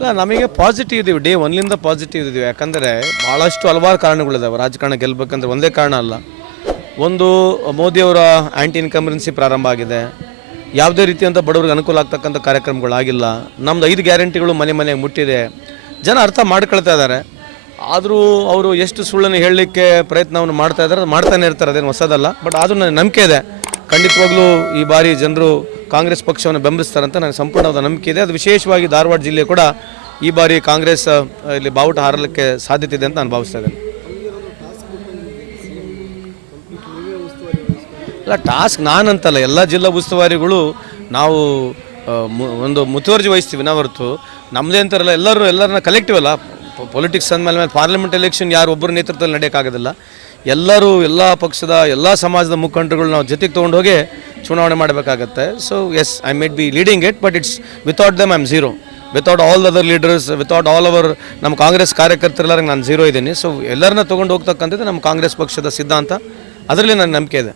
ಇಲ್ಲ, ನಮಗೆ ಪಾಸಿಟಿವ್ ಇದೀವಿ ಡೇ ಒನ್ಲಿಂದ ಪಾಸಿಟಿವ್ ಇದೀವಿ ಯಾಕಂದರೆ ಭಾಳಷ್ಟು ಹಲವಾರು ಕಾರಣಗಳಿದಾವೆ. ರಾಜಕಾರಣ ಗೆಲ್ಲಬೇಕಂದ್ರೆ ಒಂದೇ ಕಾರಣ ಅಲ್ಲ. ಒಂದು, ಮೋದಿಯವರ ಆ್ಯಂಟಿ ಇನ್ಕಂಬರೆನ್ಸಿ ಪ್ರಾರಂಭ ಆಗಿದೆ. ಯಾವುದೇ ರೀತಿಯಂಥ ಬಡವರಿಗೆ ಅನುಕೂಲ ಆಗ್ತಕ್ಕಂಥ ಕಾರ್ಯಕ್ರಮಗಳಾಗಿಲ್ಲ ನಮ್ದು ಐದು ಗ್ಯಾರಂಟಿಗಳು ಮನೆ ಮನೆಗೆ ಮುಟ್ಟಿದೆ. ಜನ ಅರ್ಥ ಮಾಡ್ಕೊಳ್ತಾ ಇದ್ದಾರೆ. ಆದರೂ ಅವರು ಎಷ್ಟು ಸುಳ್ಳನ್ನು ಹೇಳಲಿಕ್ಕೆ ಪ್ರಯತ್ನವನ್ನು ಮಾಡ್ತಾ ಇದ್ದಾರೆ, ಮಾಡ್ತಾನೆ ಇರ್ತಾರೆ. ಅದೇನು ಹೊಸದಲ್ಲ. ಬಟ್ ಆದರೂ ನನಗೆ ನಂಬಿಕೆ ಇದೆ. ಖಂಡಿತವಾಗ್ಲೂ ಈ ಬಾರಿ ಜನರು ಕಾಂಗ್ರೆಸ್ ಪಕ್ಷವನ್ನು ಬೆಂಬಲಿಸ್ತಾರೆ ಅಂತ ನನಗೆ ಸಂಪೂರ್ಣವಾದ ನಂಬಿಕೆ ಇದೆ. ಅದು ವಿಶೇಷವಾಗಿ ಧಾರವಾಡ ಜಿಲ್ಲೆ ಕೂಡ ಈ ಬಾರಿ ಕಾಂಗ್ರೆಸ್ ಇಲ್ಲಿ ಬಾವುಟ ಹಾರಲಿಕ್ಕೆ ಸಾಧ್ಯತೆ ಇದೆ ಅಂತ ನಾನು ಭಾವಿಸ್ತಾ ಇದ್ದೇನೆ. ಅಲ್ಲ ಟಾಸ್ಕ್ ನಾನಂತಲ್ಲ. ಎಲ್ಲ ಜಿಲ್ಲಾ ಉಸ್ತುವಾರಿಗಳು ನಾವು ಒಂದು ಮುತುವರ್ಜಿ ವಹಿಸ್ತೀವಿ ನಾವು ಹೊರತು. ನಮ್ಮದೇ ಅಂತಾರಲ್ಲ, ಎಲ್ಲರೂ ಎಲ್ಲರನ್ನ ಕಲೆಕ್ಟಿವ್ ಅಲ್ಲ. ಪೊಲಿಟಿಕ್ಸ್ ಅಂದಮೇಲೆ ಮೇಲೆ ಪಾರ್ಲಿಮೆಂಟ್ ಎಲೆಕ್ಷನ್ ಯಾರು ಒಬ್ಬರು ನೇತೃತ್ವದಲ್ಲಿ ನಡೆಯೋಕ್ಕಾಗೋದಿಲ್ಲ. ಎಲ್ಲರೂ ಎಲ್ಲ ಪಕ್ಷದ, ಎಲ್ಲ ಸಮಾಜದ ಮುಖಂಡರುಗಳು ನಾವು ಜೊತೆಗೆ ತೊಗೊಂಡು ಹೋಗಿ ಚುನಾವಣೆ ಮಾಡಬೇಕಾಗತ್ತೆ. So as I may be leading it but it's without them I am zero without all other leaders without all our ನಮ್ಮ ಕಾಂಗ್ರೆಸ್ ಕಾರ್ಯಕರ್ತರೆಲ್ಲರಿಗೆ ನಾನು ಝೀರೋ ಇದ್ದೀನಿ. ಸೊ ಎಲ್ಲರನ್ನ ತೊಗೊಂಡು ಹೋಗ್ತಕ್ಕಂಥದ್ದು ನಮ್ಮ ಕಾಂಗ್ರೆಸ್ ಪಕ್ಷದ ಸಿದ್ಧಾಂತ. ಅದರಲ್ಲಿ ನನ್ನ ನಂಬಿಕೆ ಇದೆ.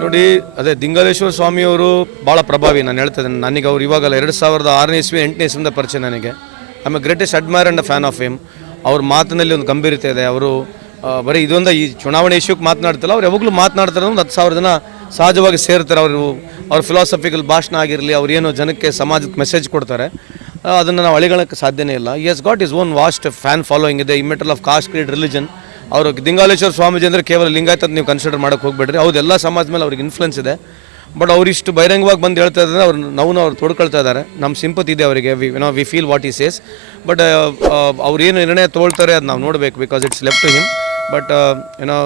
ನೋಡಿ, ಅದೇ ದಿಂಗಲೇಶ್ವರ ಸ್ವಾಮಿಯವರು ಭಾಳ ಪ್ರಭಾವಿ. ನಾನು ಹೇಳ್ತಾ ಇದ್ದೇನೆ, ನನಗೆ ಅವ್ರು ಇವಾಗಲ್ಲ ಎರಡು ಸಾವಿರದ ಆರನೇ ಇಸ್ವಿ ಎಂಟನೇ ಇಸ್ವಿಯಿಂದ ಪರಿಚಯ ನನಗೆ. A greatest admire and fan of him ಅವ್ರ ಮಾತಿನಲ್ಲಿ ಒಂದು ಗಂಭೀರತೆ ಇದೆ. ಅವರು ಬರೀ ಇದೊಂದು ಈ ಚುನಾವಣೆ ಇಶ್ಯೂಕ್ಕೆ ಮಾತನಾಡ್ತಿಲ್ಲ, ಅವ್ರು ಯಾವಾಗಲೂ ಮಾತನಾಡ್ತಾರೆ ಒಂದು ಹತ್ತು ಸಾವಿರ ಜನ ಸಹಜವಾಗಿ ಸೇರ್ತಾರೆ, ಅವರು ಅವ್ರ ಫಿಲಾಸಫಿಕಲ್ ಭಾಷಣ ಆಗಿರಲಿ, ಅವ್ರು ಏನೋ ಜನಕ್ಕೆ ಸಮಾಜಕ್ಕೆ ಮೆಸೇಜ್ ಕೊಡ್ತಾರೆ. ಅದನ್ನು ನಾವು ಅಳಿಗಳಕ್ಕೆ ಸಾಧ್ಯನೇ ಇಲ್ಲ. He's got his own vast fan following ಇದೆ immaterial of caste creed religion ಅವರು ದಿಂಗಾಲೇಶ್ವರ ಸ್ವಾಮೀಜಿ ಅಂದರೆ ಕೇವಲ ಲಿಂಗಾಯತ ನೀವು ಕನ್ಸಿಡರ್ ಮಾಡೋಕೆ ಹೋಗ್ಬೇಡ್ರಿ. ಹೌದು, ಎಲ್ಲ ಸಮಾಜ ಮೇಲೆ ಅವ್ರಿಗೆ ಇನ್ಫ್ಲುಯೆನ್ಸ್ ಇದೆ. ಬಟ್ ಅವರಿಷ್ಟು ಬಹಿರಂಗವಾಗಿ ಬಂದು ಹೇಳ್ತಾ ಇದ್ದಾರೆ ಅವ್ರು ನಾವು ಅವ್ರು ತೊಡ್ಕೊಳ್ತಾ ಇದ್ದಾರೆ. ನಮ್ಮ ಸಿಂಪತಿ ಇದೆ ಅವರಿಗೆ. We know we feel what he says but ಅವ್ರು ಏನು ನಿರ್ಣಯ ತೊಗೊಳ್ತಾರೆ ಅದು ನಾವು ನೋಡಬೇಕು because it's left to him but ಏನೋ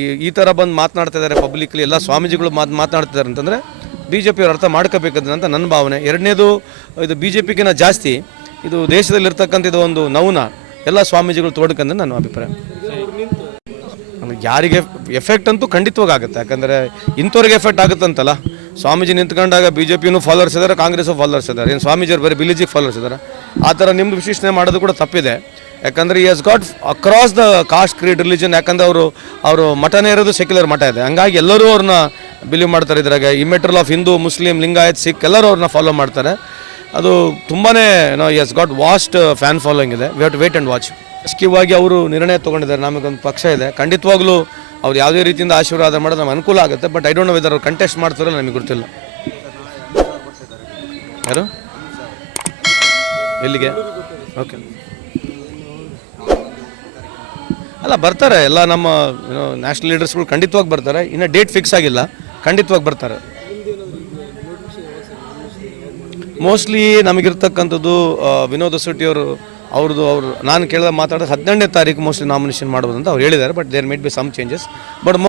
ಈ ಈ ಥರ ಬಂದು ಮಾತನಾಡ್ತಾ ಇದ್ದಾರೆ ಪಬ್ಲಿಕ್ಲಿ ಎಲ್ಲ ಸ್ವಾಮೀಜಿಗಳು ಮಾತು ಮಾತನಾಡ್ತಿದ್ದಾರೆ ಅಂತಂದರೆ ಬಿ ಜೆ ಪಿಯವ್ರು ಅರ್ಥ ಮಾಡ್ಕೋಬೇಕಂತ ನನ್ನ ಭಾವನೆ. ಎರಡನೇದು, ಇದು ಬಿ ಜೆ ಪಿಗಿನ ಜಾಸ್ತಿ, ಇದು ದೇಶದಲ್ಲಿರ್ತಕ್ಕಂಥ ಇದು ಒಂದು ನೌನ, ಎಲ್ಲ ಸ್ವಾಮೀಜಿಗಳು ತೋಡ್ಕಂದ್ರೆ ನನ್ನ ಅಭಿಪ್ರಾಯ. ಯಾರಿಗೆ ಎಫೆಕ್ಟ್ ಅಂತೂ ಖಂಡಿತವಾಗಿ ಆಗುತ್ತೆ. ಯಾಕಂದರೆ ಇಂಥವ್ರಿಗೆ ಎಫೆಕ್ಟ್ ಆಗುತ್ತಂತಲ್ಲ. ಸ್ವಾಮೀಜಿ ನಿಂತ್ಕೊಂಡಾಗ ಬಿ ಜೆ ಪಿನೂ ಫಾಲೋರ್ಸ್ ಇದ್ದಾರೆ ಕಾಂಗ್ರೆಸ್ಸು ಫಾಲೋರ್ಸ್ ಇದ್ದಾರೆ ಏನು ಸ್ವಾಮೀಜಿಯವ್ರು ಬರೀ ಬಿಲಿಜಿಗೆ ಫಾಲೋರ್ಸ್ ಇದ್ದಾರೆ ಆ ಥರ ನಿಮ್ಮದು ವಿಶ್ಲೇಷಣೆ ಮಾಡೋದು ಕೂಡ ತಪ್ಪಿದೆ. ಯಾಕಂದರೆ he's got across the caste creed religion ಯಾಕಂದರೆ ಅವರು ಅವರು ಮಠನೇ ಇರೋದು ಸೆಕ್ಯುಲರ್ ಮಠ ಇದೆ. ಹಂಗಾಗಿ ಎಲ್ಲರೂ ಅವ್ರನ್ನ ಬಿಲೀವ್ ಮಾಡ್ತಾರೆ ಇದ್ರಾಗ. Immaterial of Hindu Muslim Lingayat Sikh ಎಲ್ಲರೂ ಅವ್ರನ್ನ ಫಾಲೋ ಮಾಡ್ತಾರೆ. ಅದು ತುಂಬಾ ಏನೋ he's got vast fan following ಇದೆ. We have to wait and watch ರಾಜಕೀಯವಾಗಿ ಅವರು ನಿರ್ಣಯ ತೊಗೊಂಡಿದ್ದಾರೆ. ನಮಗೊಂದು ಪಕ್ಷ ಇದೆ. ಖಂಡಿತವಾಗ್ಲೂ ಅವ್ರು ಯಾವುದೇ ರೀತಿಯಿಂದ ಆಶೀರ್ವಾದ ಮಾಡೋದು ನಮ್ಗೆ ಅನುಕೂಲ ಆಗುತ್ತೆ. But I don't know whether ಅವ್ರು ಕಂಟೆಸ್ಟ್ ಮಾಡ್ತಾರೋ ನಮಗೆ ಗೊತ್ತಿಲ್ಲ. ಯಾರು? ಎಲ್ಲಿಗೆ? ಓಕೆ ಅಲ್ಲ, ಬರ್ತಾರೆ. ಎಲ್ಲ ನಮ್ಮ ನ್ಯಾಷನಲ್ ಲೀಡರ್ಸ್ಗಳು ಖಂಡಿತವಾಗಿ ಬರ್ತಾರೆ. ಇನ್ನು ಡೇಟ್ ಫಿಕ್ಸ್ ಆಗಿಲ್ಲ. ಖಂಡಿತವಾಗಿ ಬರ್ತಾರೆ. ಮೋಸ್ಟ್ಲಿ ನಮಗಿರ್ತಕ್ಕಂಥದ್ದು ವಿನೋದ ಅವರು, ಅವ್ರದ್ದು ಅವರು, ನಾನು ಕೇಳಿದ ಮಾತಾಡೋದು ಹದಿನೆಂಟನೇ ತಾರೀಕು ಮೋಸ್ಟ್ಲಿ ನಾಮಿನೇಷನ್ ಮಾಡ್ಬೋದು ಅಂತ ಅವ್ರು ಹೇಳಿದ್ದಾರೆ but there may be some changes but